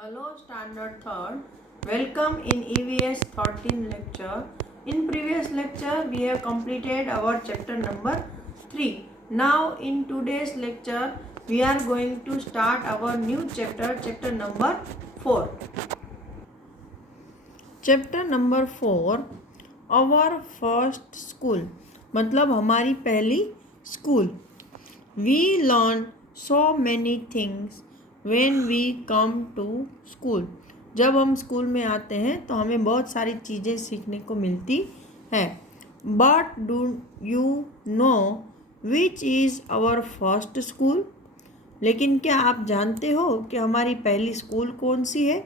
Hello, Standard 3rd. Welcome in EVS 13 lecture. In previous lecture, we have completed our chapter number 3. Now, in today's lecture, we are going to start our new chapter, chapter number 4. Chapter number 4 our first school मतलब हमारी पहली school. We learn so many things when we come to school. जब हम school में आते हैं तो हमें बहुत सारी चीज़ें सीखने को मिलती है. But do you know which is our first school. लेकिन क्या आप जानते हो कि हमारी पहली स्कूल कौन सी है?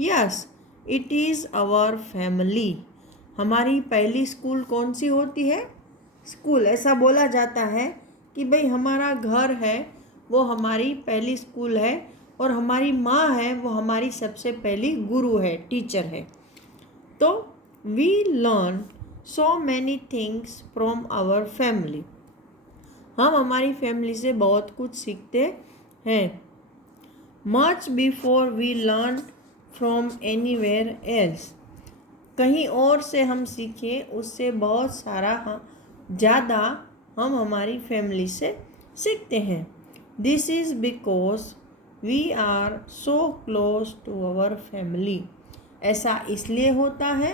Yes, it is our family. हमारी पहली स्कूल कौन सी होती है? स्कूल. ऐसा बोला जाता है कि भाई हमारा घर है वो हमारी पहली स्कूल है और हमारी माँ है वो हमारी सबसे पहली गुरु है, टीचर है. तो we learn so many things from our family. हम हमारी फैमिली से बहुत कुछ सीखते हैं. Much before we learn from anywhere else. कहीं और से हम सीखें उससे बहुत सारा ज़्यादा हम हमारी फैमिली से सीखते हैं. This is because we are so close to our family. ऐसा इसलिए होता है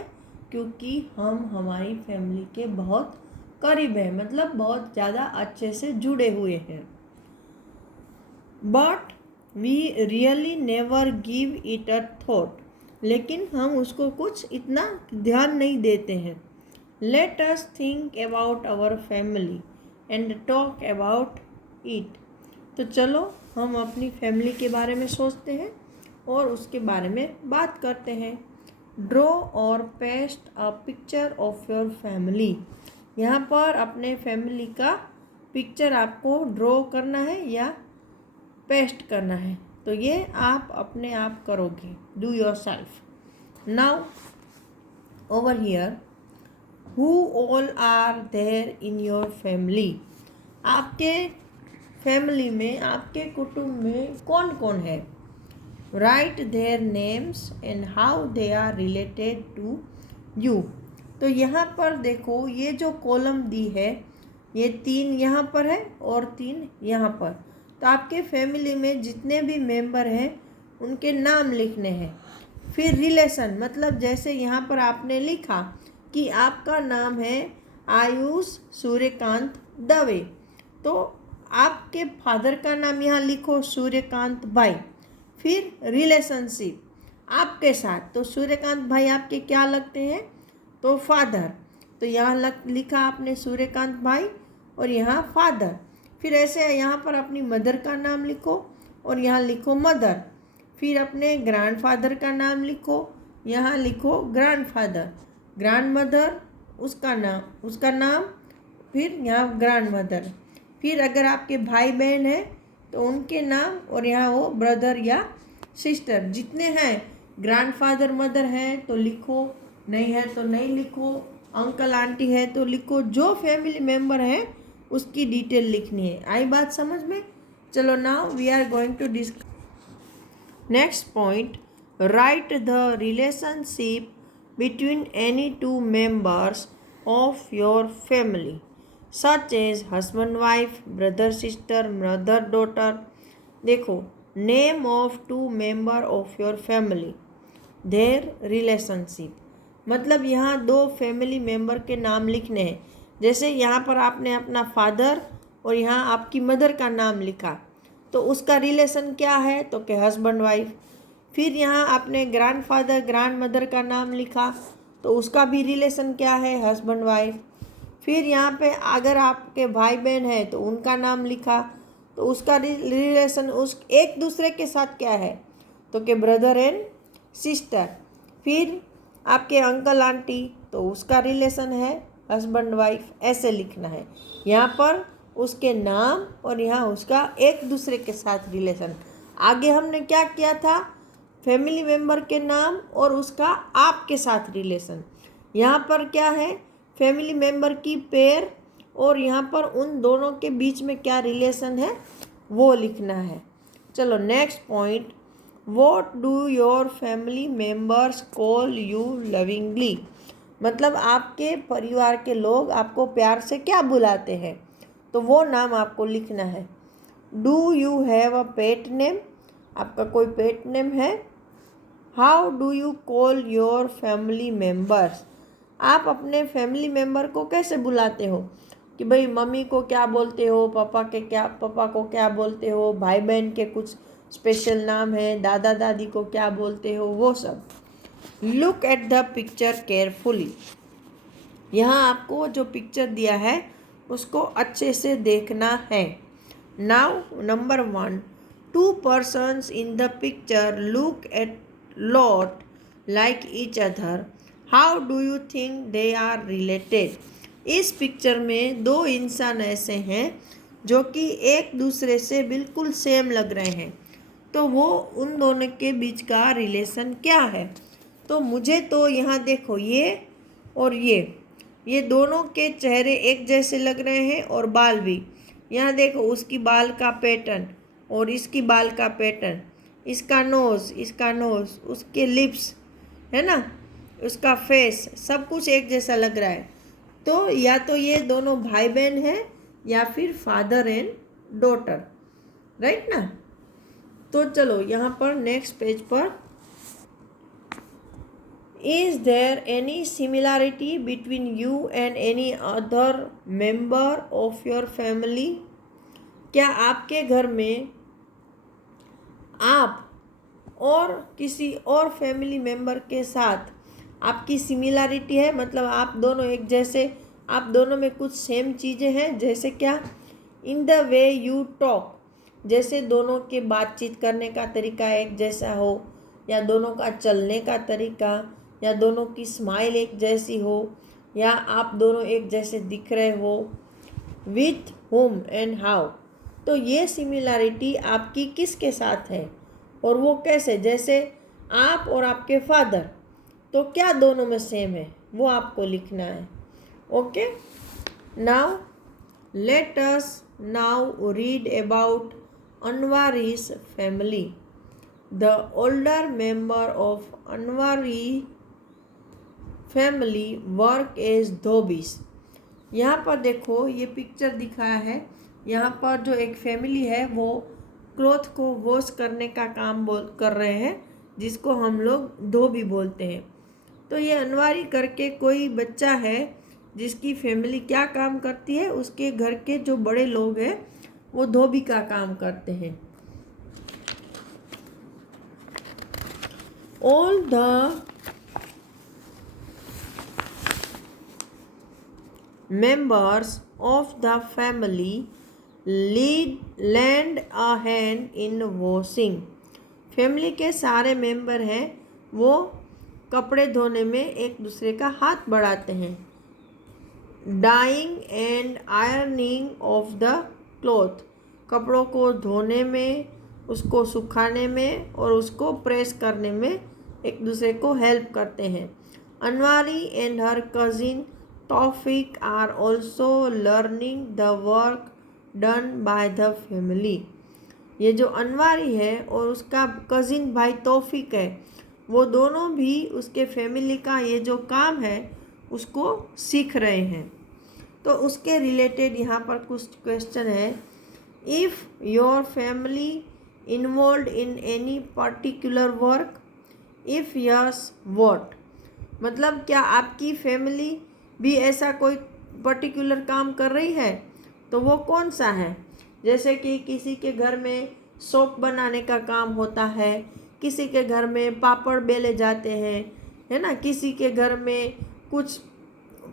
क्योंकि हम हमारी फैमिली के बहुत करीब हैं, मतलब बहुत ज़्यादा अच्छे से जुड़े हुए हैं. But we really never give it a thought. लेकिन हम उसको कुछ इतना ध्यान नहीं देते हैं. Let us think about our family and talk about it. तो चलो हम अपनी फैमिली के बारे में सोचते हैं और उसके बारे में बात करते हैं. ड्रॉ और paste a picture of your family. यहाँ पर अपने फैमिली का पिक्चर आपको ड्रॉ करना है या पेस्ट करना है. तो ये आप अपने आप करोगे. Do yourself. Now over here, who all are there in your family. आपके फैमिली में, आपके कुटुंब में कौन कौन है? Write their names and how they are related to you. तो यहाँ पर देखो, ये जो कॉलम दी है ये 3 यहाँ पर है और 3 यहाँ पर. तो आपके फैमिली में जितने भी मेंबर हैं उनके नाम लिखने हैं. फिर रिलेशन, मतलब जैसे यहाँ पर आपने लिखा कि आपका नाम है आयुष सूर्यकांत दवे, तो आपके फादर का नाम यहाँ लिखो सूर्यकांत भाई. फिर रिलेशनशिप आपके साथ, तो सूर्यकांत भाई आपके क्या लगते हैं? तो फादर. तो यहाँ लिखा आपने सूर्यकांत भाई और यहाँ फादर. फिर ऐसे यहाँ पर अपनी मदर का नाम लिखो और यहाँ लिखो मदर. फिर अपने ग्रैंडफादर का नाम लिखो, यहाँ लिखो ग्रैंडफादर. ग्रैंडमदर उसका नाम, फिर यहाँ ग्रैंडमदर. फिर अगर आपके भाई बहन हैं तो उनके नाम और यहाँ वो ब्रदर या सिस्टर जितने हैं. ग्रैंडफादर मदर है तो लिखो, नहीं है तो नहीं लिखो. अंकल आंटी है तो लिखो. जो फैमिली मेम्बर है उसकी डिटेल लिखनी है. आई बात समझ में? चलो now we are going to discuss. Next point, right the relationship between any 2 members of your family such as husband wife, brother sister, mother daughter. देखो, name of 2 member of your family, their relationship. मतलब यहाँ 2 family member के नाम लिखने हैं. जैसे यहाँ पर आपने अपना फादर और यहाँ आपकी मदर का नाम लिखा, तो उसका रिलेशन क्या है? तो कि हस्बैंड वाइफ. फिर यहाँ आपने ग्रैंडफादर ग्रैंड मदर का नाम लिखा, तो उसका भी रिलेशन क्या है? Husband wife. फिर यहाँ पे अगर आपके भाई बहन है तो उनका नाम लिखा, तो उसका रिलेशन उस एक दूसरे के साथ क्या है? तो कि ब्रदर एंड सिस्टर. फिर आपके अंकल आंटी, तो उसका रिलेशन है हस्बैंड वाइफ. ऐसे लिखना है यहाँ पर उसके नाम और यहाँ उसका एक दूसरे के साथ रिलेशन. आगे हमने क्या किया था? फैमिली मेम्बर के नाम और उसका आपके साथ रिलेशन. यहाँ पर क्या है? फैमिली मेम्बर की पेयर और यहाँ पर उन दोनों के बीच में क्या रिलेशन है वो लिखना है. चलो next point, what do your family members call you lovingly? मतलब आपके परिवार के लोग आपको प्यार से क्या बुलाते हैं, तो वो नाम आपको लिखना है। Do you have a pet name? आपका कोई पेट नेम है? How do you call your family members? आप अपने फैमिली मेम्बर को कैसे बुलाते हो, कि भाई मम्मी को क्या बोलते हो, पापा को क्या बोलते हो, भाई बहन के कुछ स्पेशल नाम है, दादा दादी को क्या बोलते हो, वो सब। Look at the picture carefully. यहाँ आपको जो पिक्चर दिया है उसको अच्छे से देखना है। Now number 1, 2 persons in the picture look at lot like each other. How do you think they are related? इस पिक्चर में 2 इंसान ऐसे हैं जो कि एक दूसरे से बिल्कुल सेम लग रहे हैं, तो वो उन दोनों के बीच का रिलेशन क्या है? तो मुझे तो यहाँ देखो, ये और ये दोनों के चेहरे एक जैसे लग रहे हैं, और बाल भी। यहाँ देखो, उसकी बाल का पैटर्न और इसकी बाल का पैटर्न, इसका नोज़, उसके लिप्स, है ना, उसका फेस, सब कुछ एक जैसा लग रहा है। तो या तो ये दोनों भाई बहन हैं या फिर फादर एंड डॉटर, राइट ना। तो चलो यहाँ पर नेक्स्ट पेज पर, is there any similarity between you and any other member of your family? क्या आपके घर में आप और किसी और फैमिली मेंबर के साथ आपकी सिमिलरिटी है, मतलब आप दोनों एक जैसे, आप दोनों में कुछ सेम चीज़ें हैं? जैसे क्या? In the way you talk, जैसे दोनों के बातचीत करने का तरीका एक जैसा हो, या दोनों का चलने का तरीका, या दोनों की स्माइल एक जैसी हो, या आप दोनों एक जैसे दिख रहे हो। विथ whom एंड हाउ, तो ये सिमिलरिटी आपकी किसके साथ है और वो कैसे? जैसे आप और आपके फादर, तो क्या दोनों में सेम है, वो आपको लिखना है। Okay, now let us now read about Anwari's family. The older member of Anwari family work as धोबीज। यहाँ पर देखो, ये पिक्चर दिखाया है, यहाँ पर जो एक फैमिली है वो क्लॉथ को वॉश करने का काम कर रहे हैं, जिसको हम लोग धोबी बोलते हैं। तो ये अनवारी करके कोई बच्चा है जिसकी फैमिली क्या काम करती है, उसके घर के जो बड़े लोग हैं वो धोबी का काम करते हैं। All the members of the family lend a hand in washing. Family के सारे मेंबर हैं वो कपड़े धोने में एक दूसरे का हाथ बढ़ाते हैं। Dyeing and ironing of the cloth, कपड़ों को धोने में, उसको सुखाने में और उसको प्रेस करने में एक दूसरे को हेल्प करते हैं। Anwari and her cousin Taufiq are also learning the work done by the family. ये जो अनवारी है और उसका कज़िन भाई तौफीक है, वो दोनों भी उसके फैमिली का ये जो काम है उसको सीख रहे हैं। तो उसके रिलेटेड यहाँ पर कुछ क्वेश्चन है। If your family involve in any particular work, if yes what, मतलब क्या आपकी फैमिली भी ऐसा कोई पर्टिकुलर काम कर रही है, तो वो कौन सा है? जैसे कि किसी के घर में सोप बनाने का काम होता है, किसी के घर में पापड़ बेले जाते हैं, है ना, किसी के घर में कुछ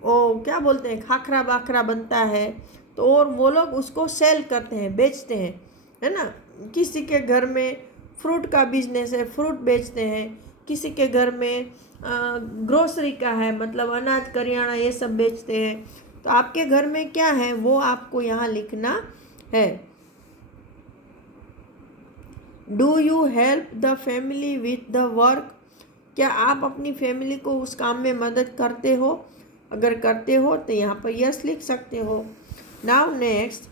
क्या बोलते हैं, खाखरा बाखरा बनता है, तो और वो लोग उसको सेल करते हैं, बेचते हैं, है ना। किसी के घर में फ्रूट का बिजनेस है, फ्रूट बेचते हैं। किसी के घर में ग्रोसरी का है, मतलब अनाज करियाना ये सब बेचते हैं। तो आपके घर में क्या है वो आपको यहाँ लिखना है। Do you help the family with the work, क्या आप अपनी फैमिली को उस काम में मदद करते हो? अगर करते हो तो यहाँ पर यस लिख सकते हो। Now next,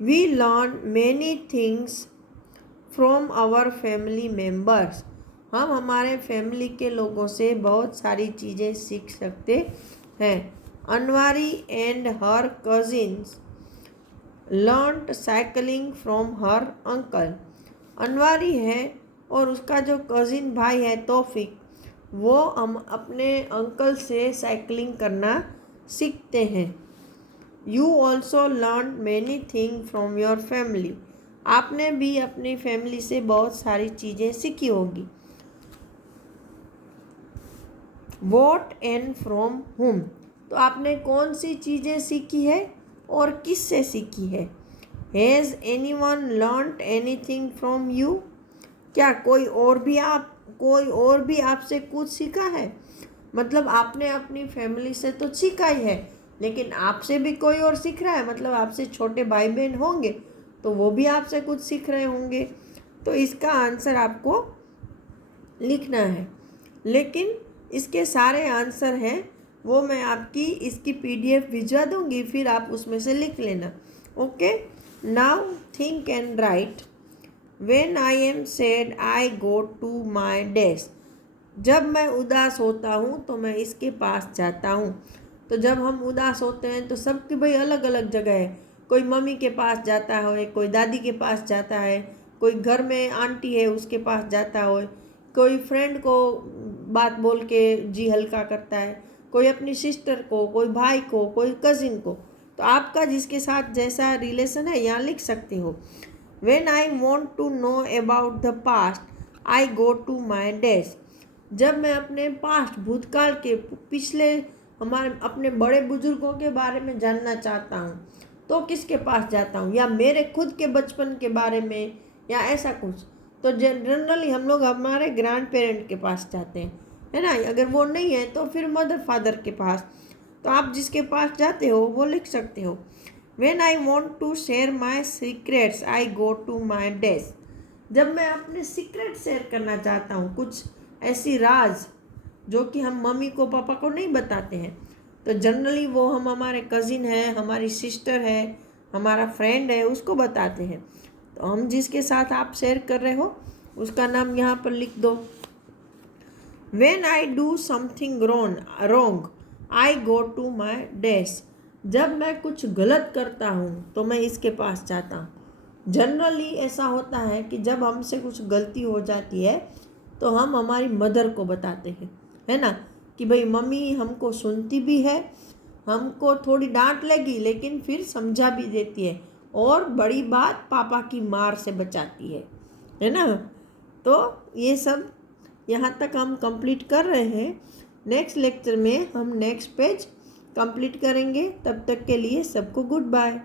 we learn many things from our family members. हम हमारे फैमिली के लोगों से बहुत सारी चीज़ें सीख सकते हैं। Anwari and her cousins learned cycling from her uncle. Anwari है और उसका जो कज़िन भाई है तौफिक, वो हम अपने अंकल से साइकिलिंग करना सीखते हैं। You also learn many thing from your family. आपने भी अपनी फैमिली से बहुत सारी चीज़ें सीखी होगी। वॉट एंड फ्रॉम हुम। तो आपने कौन सी चीज़ें सीखी है और किससे सीखी है। Has any one learned any thing from you. क्या कोई और भी आपसे कुछ सीखा है। मतलब आपने अपनी फैमिली से तो सीखा ही है, लेकिन आपसे भी कोई और सीख रहा है। मतलब आपसे छोटे भाई बहन होंगे तो वो भी आपसे कुछ सीख रहे होंगे। तो इसका आंसर आपको लिखना है, लेकिन इसके सारे आंसर हैं वो मैं आपकी इसकी PDF भिजवा दूंगी, फिर आप उसमें से लिख लेना। Okay, now think and right. When I am sad, I go to my desk. जब मैं उदास होता हूँ तो मैं इसके पास जाता हूँ। तो जब हम उदास होते हैं तो सबकी भाई अलग अलग जगह है। कोई मम्मी के पास जाता है, कोई दादी के पास जाता है, कोई घर में आंटी है उसके पास जाता है, कोई फ्रेंड को बात बोल के जी हल्का करता है, कोई अपनी सिस्टर को, कोई भाई को, कोई कज़िन को। तो आपका जिसके साथ जैसा रिलेशन है यहाँ लिख सकते हो। When I want to know about the past, I go to my desk. जब मैं अपने पास्ट भूतकाल के पिछले अपने बड़े बुजुर्गों के बारे में जानना चाहता हूँ तो किसके पास जाता हूँ, या मेरे खुद के बचपन के बारे में या ऐसा कुछ। तो जनरली हम लोग हमारे ग्रैंड पेरेंट के पास जाते हैं, है ना। अगर वो नहीं है तो फिर मदर फादर के पास। तो आप जिसके पास जाते हो वो लिख सकते हो। When I want to share my secrets, I go to my desk. जब मैं अपने सीक्रेट शेयर करना चाहता हूँ, कुछ ऐसी राज जो कि हम मम्मी को पापा को नहीं बताते हैं, तो जनरली वो हम हमारे कज़िन है, हमारी सिस्टर है, हमारा फ्रेंड है, उसको बताते हैं। तो हम जिसके साथ आप शेयर कर रहे हो उसका नाम यहाँ पर लिख दो। When I do something wrong, I go to my desk. जब मैं कुछ गलत करता हूँ तो मैं इसके पास जाता हूँ। जनरली ऐसा होता है कि जब हमसे कुछ गलती हो जाती है तो हम हमारी मदर को बताते हैं, है ना, कि भाई मम्मी हमको सुनती भी है, हमको थोड़ी डांट लगी लेकिन फिर समझा भी देती है, और बड़ी बात पापा की मार से बचाती है ना। तो ये सब यहाँ तक हम कंप्लीट कर रहे हैं। नेक्स्ट लेक्चर में हम नेक्स्ट पेज कंप्लीट करेंगे। तब तक के लिए सबको गुड बाय।